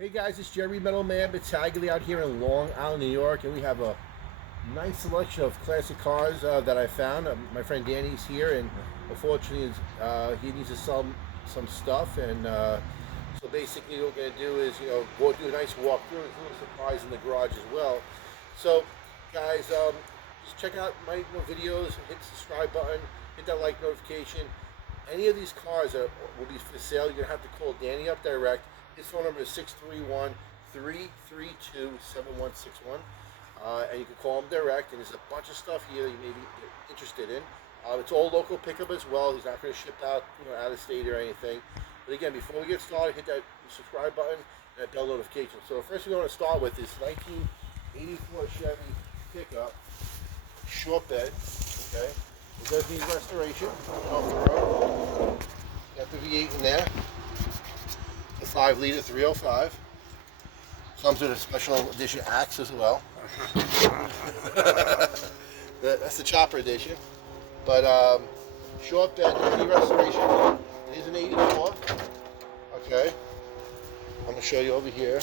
Hey guys, it's Jerry Metal Man Battaglia out here in Long Island, New York, and we have a nice selection of classic cars that I found. My friend Danny's here, and unfortunately, he needs to sell some stuff. And so basically, what we're gonna do is, go do a nice walkthrough. There's a little surprise in the garage as well. So, guys, just check out my videos. Hit the subscribe button. Hit that like notification. Any of these cars will be for sale. You're gonna have to call Danny up direct. His phone number is 631-332-7161. And you can call him direct, and there's a bunch of stuff here that you may be interested in. It's all local pickup as well. He's not going to ship out, out of state or anything. But again, before we get started, hit that subscribe button and that bell notification. So the first thing we want to start with is 1984 Chevy pickup, short bed. Okay, it does need restoration off the road. Got the V8 in there. The 5-liter 305. Comes with a special edition axe as well. That's the chopper edition. But short bed, heavy restoration. It is an 84. Okay. I'm going to show you over here.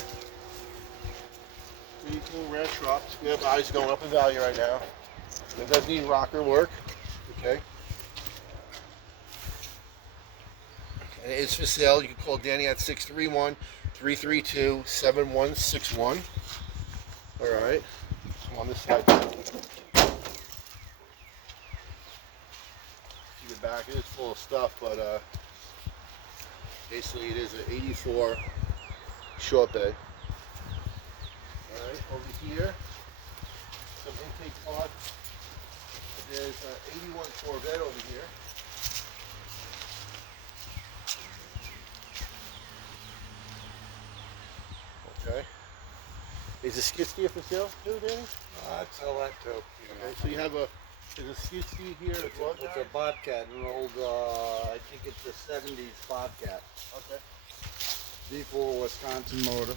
Pretty cool red trucks. We have eyes going up in value right now. It does need rocker work. Okay. And it is for sale. You can call Danny at 631-332-7161. All right. I'm on this side. See the back. It is full of stuff, but basically it is an 84 short bed. All right. Over here, some intake parts. There's an 81 Corvette over here. Okay. Is the skid steer for sale too, Danny? I'd sell that too. Okay, so you have there's a skid steer here as well? It's a Bobcat, an old, I think it's a 70s Bobcat. Okay. V4 Wisconsin motor.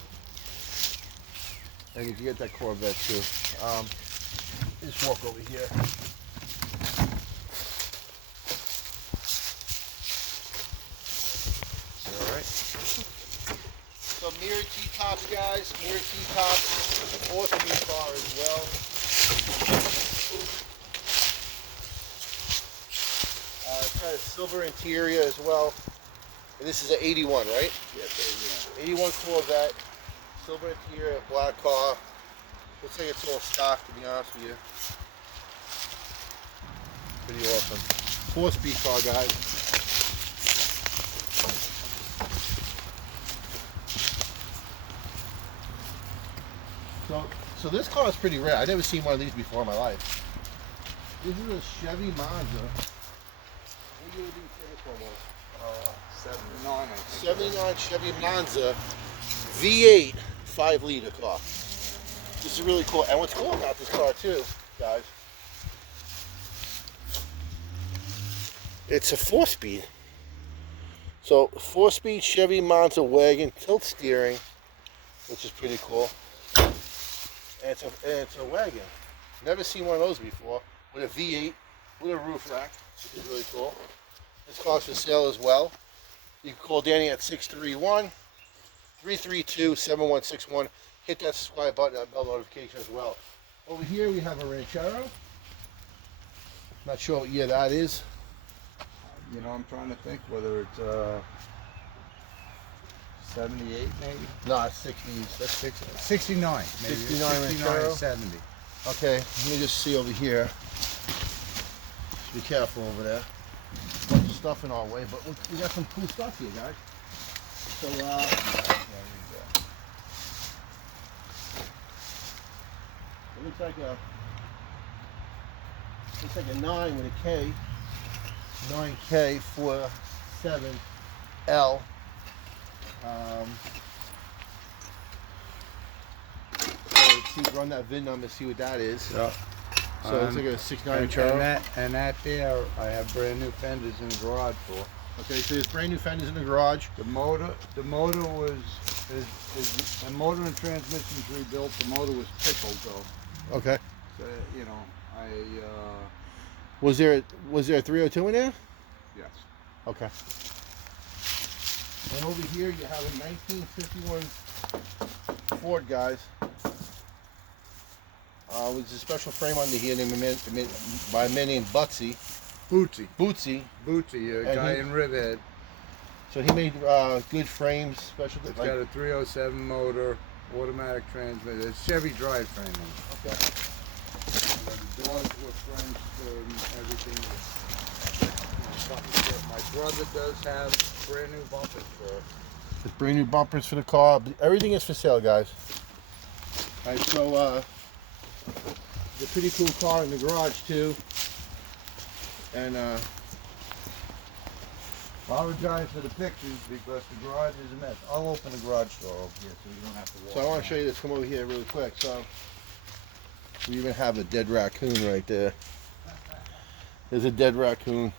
And you can get that Corvette too. Just walk over here. Alright. So mirror T-tops, guys. Mirror T-tops. Awesome new car as well. It's got a silver interior as well. And this is an 81, right? Yes, 81 Corvette. Silver interior, black car. Looks like it's all stock, to be honest with you. Pretty awesome. 4-speed car, guys. So this car is pretty rare. I've never seen one of these before in my life. This is a Chevy Monza. What year do you think this one was? 79, I think. 79 Chevy Monza V8 5-liter car. This is really cool. And what's cool about this car too, guys, it's a 4-speed. So 4-speed Chevy Monza wagon, tilt steering, which is pretty cool. And it's a wagon. Never seen one of those before. With a V8, with a roof rack, which is really cool. This car's for sale as well. You can call Danny at 631-332-7161. Hit that subscribe button and bell notification as well. Over here we have a Ranchero. Not sure what year that is. You know, I'm trying to think whether it's 78 maybe? No, it's 60s. That's 60s. 69 maybe. 69 69 Ranchero. 70. Okay, let me just see over here. Just be careful over there. Bunch of stuff in our way, but we got some cool stuff here, guys. So, There you go. it looks like a 9 with a K. 9K47L. Let's see, run that VIN number, see what that is. Yeah. So it's like a 69 Ranchero. And that there, I have brand new fenders in the garage for. Okay, so there's brand new fenders in the garage. The motor was the motor and transmission's rebuilt. The motor was pickled though. Okay. So you know, Was there a 302 in there? yes. Okay. And over here you have a 1951 Ford, guys. With a special frame under here by a man named Bootsy. Bootsy, a guy in Rivethead. So he made good frames, special. It's got a 307 motor, automatic transmission. It's Chevy drivetrain. Okay. The doors were French and everything. My brother does have brand new bumpers for it. With brand new bumpers for the car. Everything is for sale, guys. Alright, so it's a pretty cool car in the garage too. And Apologize for the pictures because the garage is a mess. I'll open the garage door over here so you don't have to walk. so I want to show you this. Come over here really quick. So we even have a dead raccoon right there. There's a dead raccoon.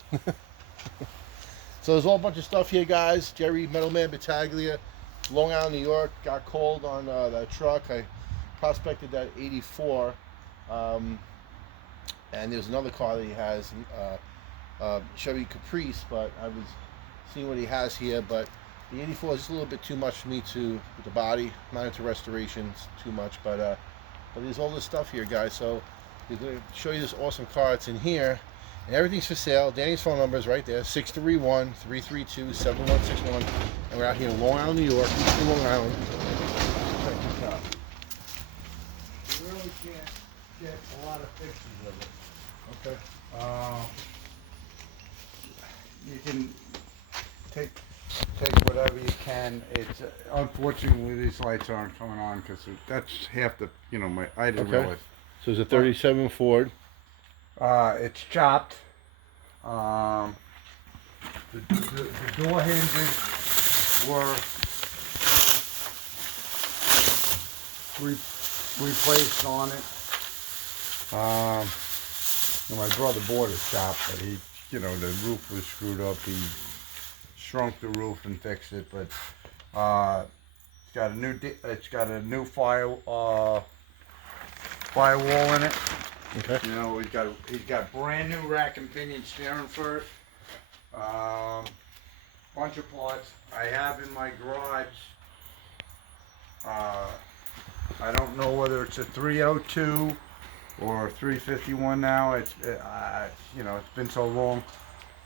So there's a whole bunch of stuff here, guys. Jerry Metalman Battaglia, Long Island, New York. Got called on that truck. I prospected that 84. And there's another car that he has, Chevy Caprice, but I was seeing what he has here. But the 84 is just a little bit too much for me with the body. Not into restorations too much, but there's all this stuff here, guys. So we're going to show you this awesome car. It's in here, and everything's for sale. Danny's phone number is right there, 631-332-7161. And we're out here in Long Island, New York, Eastern Long Island. Check this out. You really can't get a lot of pictures of it. Okay. You can take whatever you can. It's unfortunately these lights aren't coming on because that's half the I didn't realize. So it's a 37 Ford. It's chopped. The door hinges were replaced on it. My brother bought it chopped, but he, the roof was screwed up. He shrunk the roof and fixed it, but it's got a new firewall in it. Okay. He's got brand new rack and pinion steering for it. Bunch of parts I have in my garage. I don't know whether it's a 302 or 351 now. It's been so long.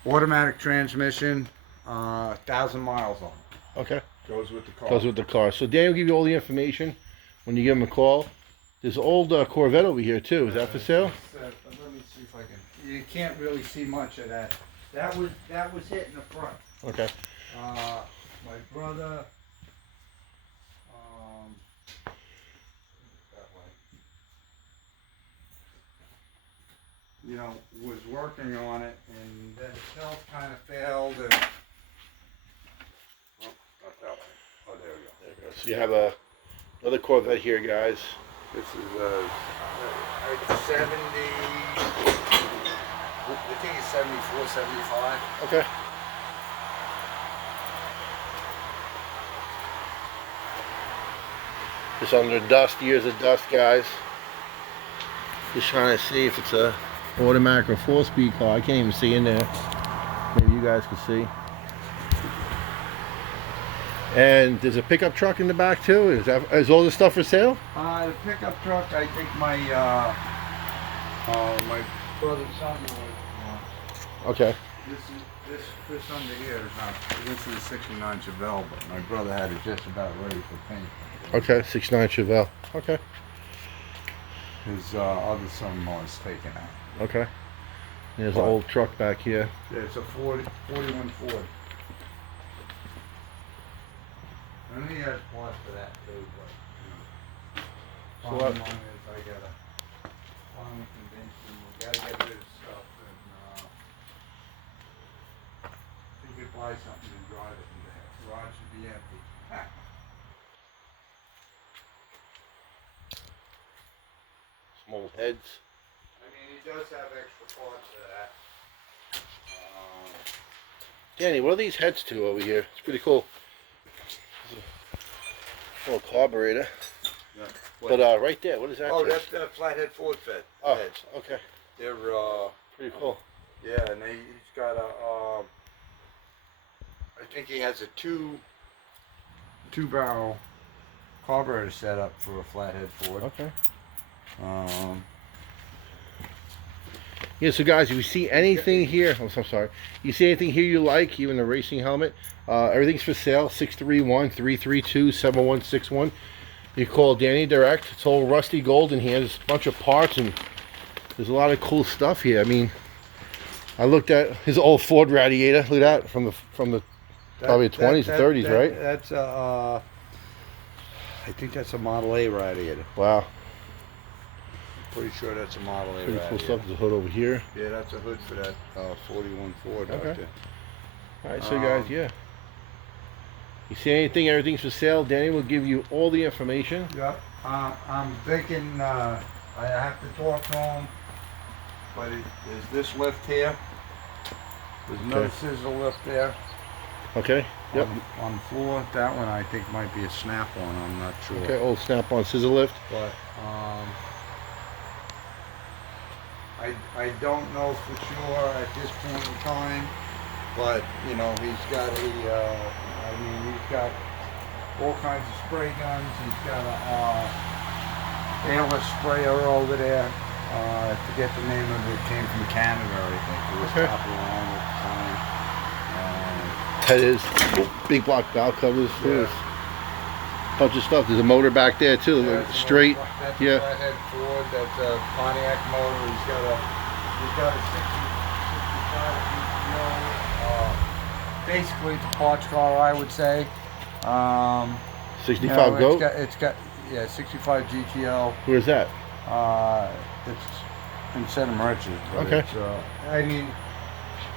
Automatic transmission, 1,000 miles on it. Okay. Goes with the car. Goes with the car. So Dan will give you all the information when you give him a call. There's an old Corvette over here too. Is that for sale? Let me see if I can. You can't really see much of that. That was hitting the front. Okay. My brother. Was working on it, and then his health kind of failed, and not that one. Oh, there we go. There you go. So you have another Corvette here, guys. This is 70. I think it's 74, 75. Okay. Just under dust, years of dust, guys. Just trying to see if it's a automatic or 4-speed car. I can't even see in there. Maybe you guys can see. And there's a pickup truck in the back too. Is all this stuff for sale? The pickup truck, I think my brother's son was. Okay. This under here is not. This is a '69 Chevelle, but my brother had it just about ready for paint. Okay, 69 Chevelle. Okay. His other son-in-law is taken out. Okay. There's an old truck back here. Yeah, it's a 41 Ford. And he has parts for that too, but bottom line is I gotta finally convince him we gotta get rid of stuff, and he could buy something and drive it, and the garage should be empty. Some old heads. I mean, he does have extra parts for that. Danny, what are these heads to over here? It's pretty cool. Little carburetor. Yeah. But right there, what is that? Oh, that's the flathead Ford heads. Okay. They're Pretty cool. yeah, and he's got a I think he has a 2 2-barrel carburetor setup for a flathead Ford. Okay. Yeah, so guys, if you see anything here, I'm so sorry. You see anything here you like, even the racing helmet, everything's for sale. 631-332-7161. You call Danny direct. It's all rusty gold, and he has a bunch of parts, and there's a lot of cool stuff here. I mean, I looked at his old Ford radiator. Look at that, from the probably the 20s or 30s, right? That's I think that's a Model A radiator. Wow. Pretty sure that's a Model A Pretty radiator. cool stuff. There's a hood over here. Yeah, that's a hood for that 41 Ford out Okay. there. All right, so guys, yeah. You see anything, everything's for sale. Danny will give you all the information. Yep. I'm thinking I have to talk to him, but there's this lift here. There's another scissor lift there. Okay. Yep. On the floor. That one I think might be a snap-on. I'm not sure. Okay. Old snap-on scissor lift. But I don't know for sure at this point in time. But you know, he's got he's got all kinds of spray guns. He's got a airless sprayer over there. I forget the name of it. It came from Canada, I think. It was popular on at the time. That is big block valve covers. Yeah. Bunch of stuff. There's a motor back there too. Yeah, straight. That's yeah. a flathead Ford. That's a Pontiac motor. He's got a 65 GTO. Basically, it's a parts car, I would say. 65 GOAT? It's got 65 GTO. Where's that? It's in Center Merchant. Okay. I mean,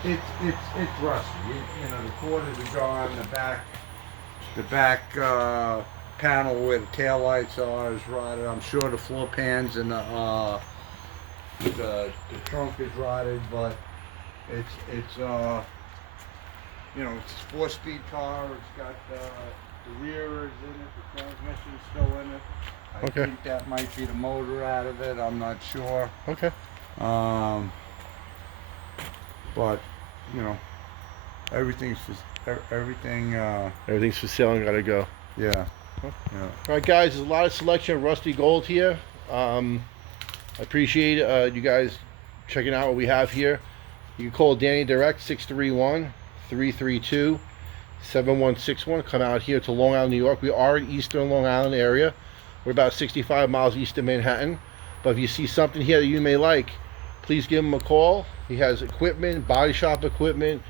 it's rusty. You know, the quarters are gone. The back panel where the taillights are is rotted. I'm sure the floor pans and the trunk is rotted, but it's you know, it's a 4-speed car. It's got the rear is in it. The transmission's still in it. I think that might be the motor out of it. I'm not sure. Okay. But you know, everything's for everything's for sale and gotta go. Yeah. Huh? Yeah. All right, guys. There's a lot of selection of rusty gold here. I appreciate you guys checking out what we have here. You can call Danny direct 631-332-7161. Come out here to Long Island, New York. We are in Eastern Long Island area. We're about 65 miles east of Manhattan. But if you see something here that you may like, please give him a call. He has equipment, body shop equipment,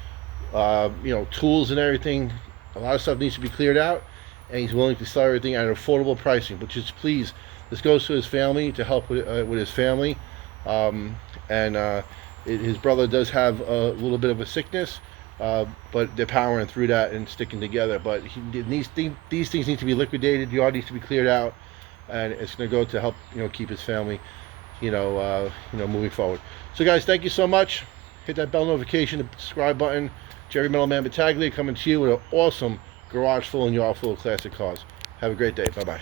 you know, tools and everything. A lot of stuff needs to be cleared out, and he's willing to sell everything at affordable pricing. But just please, this goes to his family to help with his family. His brother does have a little bit of a sickness, but they're powering through that and sticking together. But these things need to be liquidated. The yard needs to be cleared out, and it's going to go to help, you know, keep his family, moving forward. So guys, thank you so much. Hit that bell notification, the subscribe button. Jerry Middleman Battaglia coming to you with an awesome garage full and yard full of classic cars. Have a great day. Bye bye.